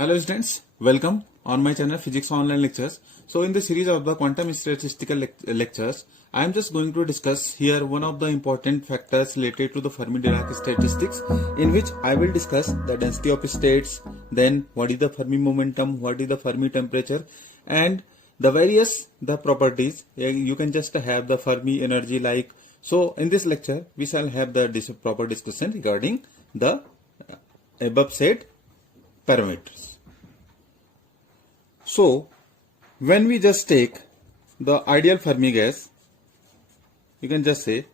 Hello students, welcome on my channel Physics Online Lectures. So in the series of the quantum statistical lectures, I am just going to discuss here one of the important factors related to the Fermi-Dirac statistics, in which I will discuss the density of states, then what is the Fermi momentum, what is the Fermi temperature, and the various properties. You can just have the Fermi energy like. So in this lecture, we shall have the proper discussion regarding the above said parameters. So when we just take the ideal Fermi gas, you can just say,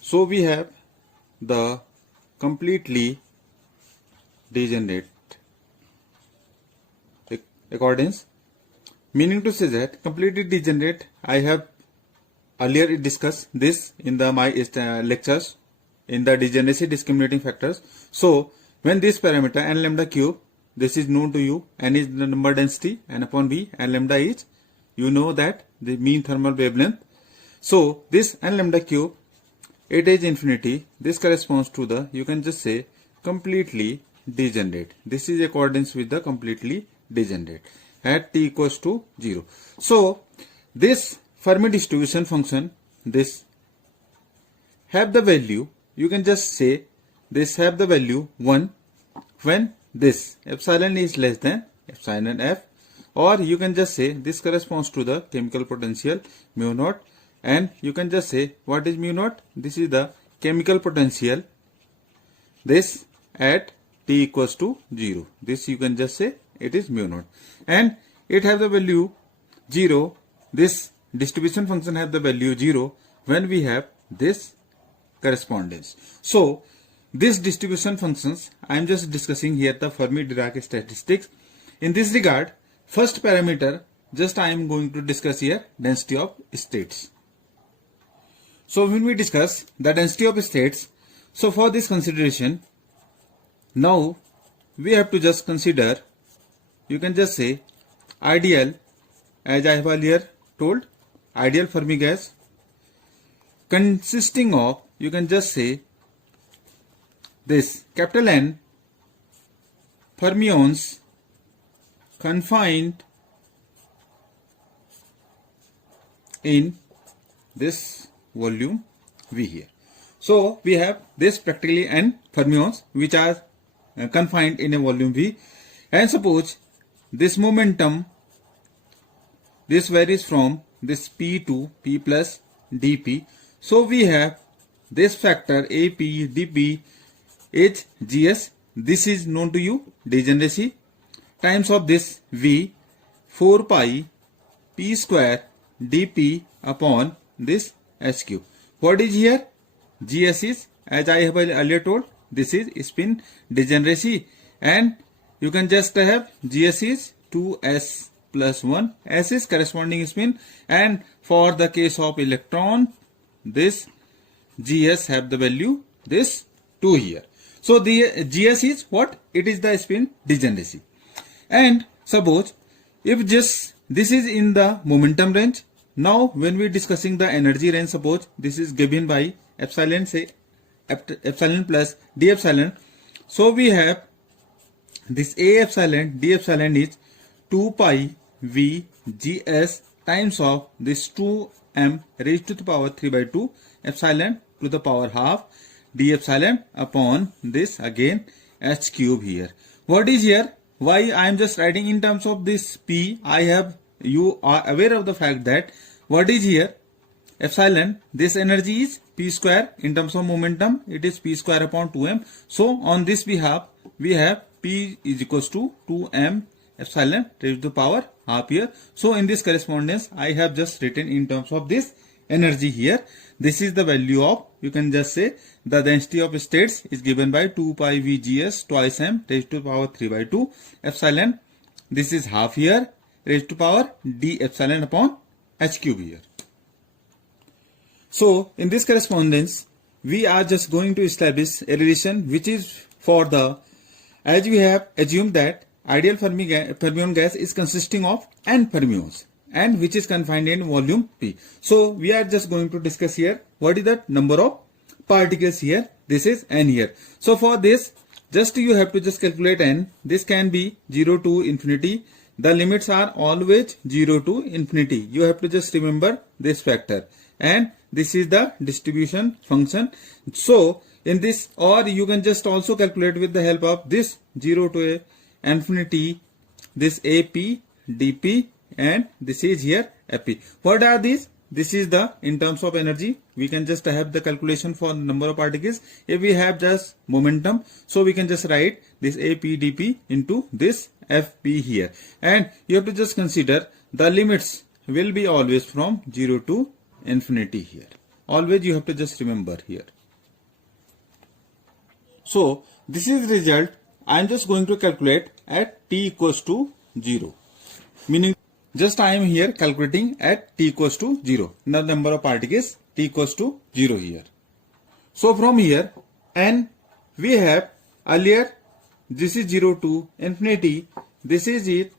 so we have the completely degenerate accordance, meaning to say that completely degenerate, I have earlier discussed this in my lectures in the degeneracy discriminating factors. So when this parameter n lambda cube, this is known to you, n is the number density, n upon v, n lambda is, you know that, the mean thermal wavelength. So this n lambda cube, it is infinity. This corresponds to the, you can just say, completely degenerate. This is accordance with the completely degenerate at t equals to 0. So this Fermi distribution function, this have the value, you can just say this have the value 1 when this epsilon is less than epsilon f, or you can just say this corresponds to the chemical potential mu naught, and you can just say what is mu naught, this is the chemical potential, this at t equals to 0, this you can just say it is mu naught, and it have the value 0, this distribution function have the value 0 when we have this correspondence. So this distribution functions, I am just discussing here the Fermi-Dirac statistics. In this regard, first parameter, just I am going to discuss here density of states. So when we discuss the density of states, so for this consideration, now we have to just consider, you can just say ideal, as I have earlier told, ideal Fermi gas consisting of, you can just say, this capital N fermions confined in this volume V here. So we have this practically N fermions which are confined in a volume V, and suppose this momentum, this varies from this P to P plus dP. So we have this factor AP dP is GS, this is known to you, degeneracy, times of this V 4 pi P square dP upon this S cube. What is here? GS is, as I have earlier told, this is spin degeneracy, and you can just have GS is 2S plus 1, S is corresponding spin, and for the case of electron, this GS have the value this 2 here. So the GS is what? It is the spin degeneracy. And suppose if just this is in the momentum range, now when we discussing the energy range, suppose this is given by epsilon, say epsilon plus d epsilon. So we have this A epsilon d epsilon is 2 pi V GS times of this 2m raised to the power 3 by 2 epsilon to the power half d epsilon upon this again h cube here. What is here? Why I am just writing in terms of this P? I have, you are aware of the fact that what is here? Epsilon, this energy is P square, in terms of momentum it is P square upon 2m. So on this behalf we have P is equals to 2m epsilon raised to the power half here. So in this correspondence I have just written in terms of this energy here. This is the value of, you can just say, the density of states is given by 2 pi VGS twice m raised to the power 3 by 2 epsilon. This is half here raised to power d epsilon upon h cube here. So in this correspondence we are just going to establish a relation which is for the, as we have assumed that ideal fermion gas is consisting of n fermions, and which is confined in volume P. So we are just going to discuss here what is the number of particles here. This is n here. So for this just you have to just calculate n. This can be 0 to infinity. The limits are always 0 to infinity. You have to just remember this factor. And this is the distribution function. So in this, or you can just also calculate with the help of this 0 to infinity, this AP, dP, and this is here AP. What are these? This is the, in terms of energy, we can just have the calculation for number of particles. If we have just momentum, so we can just write this AP dP into this FP here. And you have to just consider the limits will be always from 0 to infinity here. Always you have to just remember here. So this is the result I am just going to calculate at t equals to 0. Meaning just I am here calculating at t equals to 0. The number of particles t equals to 0 here. So from here, and we have earlier, this is 0 to infinity. This is it,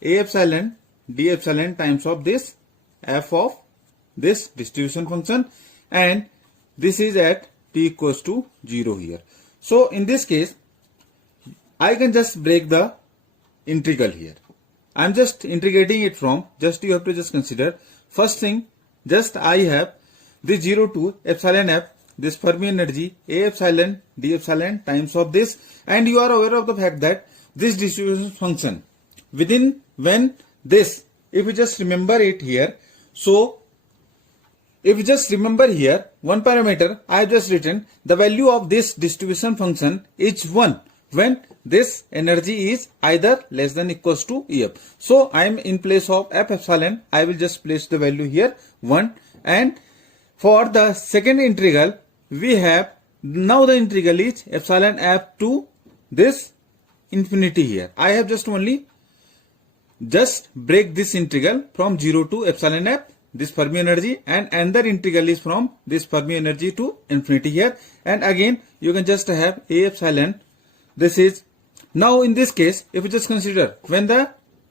A epsilon d epsilon times of this f of this distribution function, and this is at t equals to 0 here. So in this case, I can just break the integral here. I am just integrating it from, just you have to just consider, first thing, just I have this 0 to epsilon f, this Fermi energy, A epsilon d epsilon times of this, and you are aware of the fact that this distribution function, within when this, if you just remember it here, so if you just remember here, one parameter I have just written, the value of this distribution function is 1 when this energy is either less than equals to EF. So I am in place of F epsilon, I will just place the value here 1. And for the second integral, we have, now the integral is epsilon f to this infinity here. I have just only just break this integral from 0 to epsilon f, this Fermi energy, and another integral is from this Fermi energy to infinity here. And again you can just have A epsilon. This is, now in this case, if you just consider when the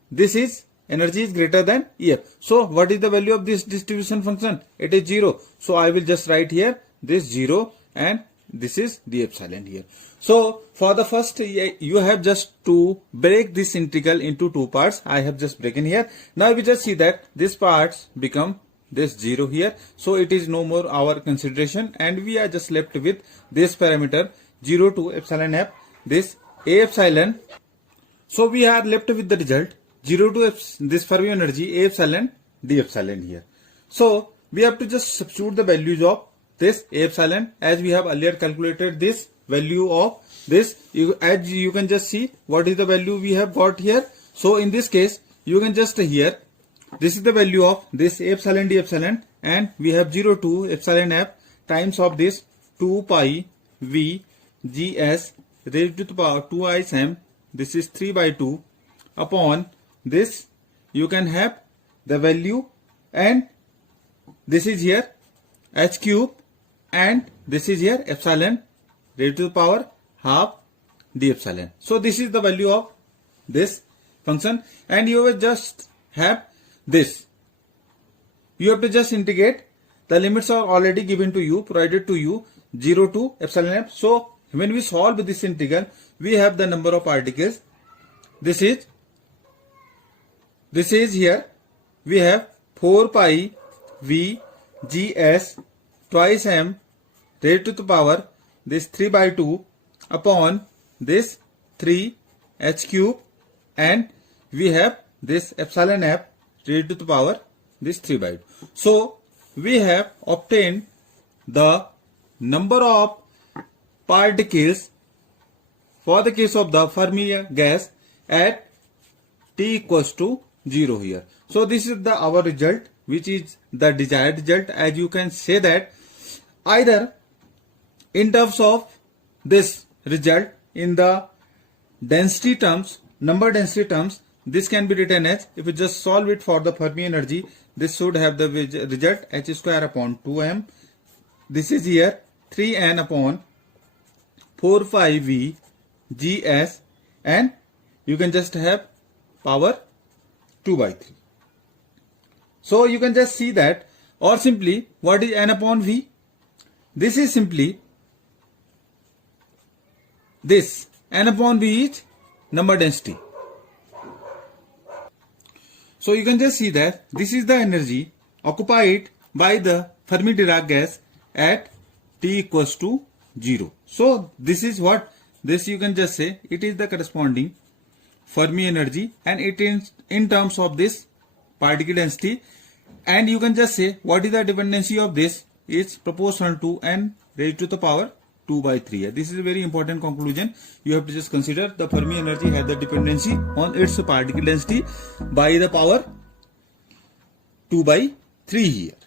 this is energy is greater than EF. So what is the value of this distribution function? It is 0. So I will just write here this 0 and this is the epsilon here. So for the first, you have just to break this integral into two parts. I have just broken here. Now we just see that this parts become this 0 here. So it is no more our consideration, and we are just left with this parameter 0 to epsilon f, this A epsilon. So we are left with the result 0 to this Fermi energy A epsilon d epsilon here. So we have to just substitute the values of this A epsilon as we have earlier calculated this value of this. As you can just see what is the value we have got here. So in this case, you can just here, this is the value of this A epsilon d epsilon, and we have 0 to epsilon f times of this 2 pi v gs raised to the power 2 I m, this is 3 by 2 upon this. You can have the value, and this is here h cube, and this is here epsilon raised to the power half d epsilon. So this is the value of this function, and you will just have this. You have to just integrate. The limits are already given to you, provided to you, 0 to epsilon f. So when we solve this integral, we have the number of particles. This is here, we have 4 pi v gs twice m raised to the power this 3 by 2 upon this 3 h cube, and we have this epsilon f raised to the power this 3 by 2. So we have obtained the number of particles for the case of the Fermi gas at t equals to 0 here. So this is the our result, which is the desired result. As you can say that either in terms of this result in the density terms, number density terms, this can be written as, if you just solve it for the Fermi energy, this should have the result h square upon 2m. This is here 3n upon 4 pi v gs, and you can just have power 2 by 3. So you can just see that, or simply what is n upon v? This is simply this N upon V is number density. So you can just see that this is the energy occupied by the Fermi-Dirac gas at T equals to 0. So this is what, this you can just say it is the corresponding Fermi energy, and it is in terms of this particle density, and you can just say what is the dependency of this is proportional to n raised to the power 2 by 3. This is a very important conclusion. You have to just consider the Fermi energy has the dependency on its particle density by the power 2 by 3 here.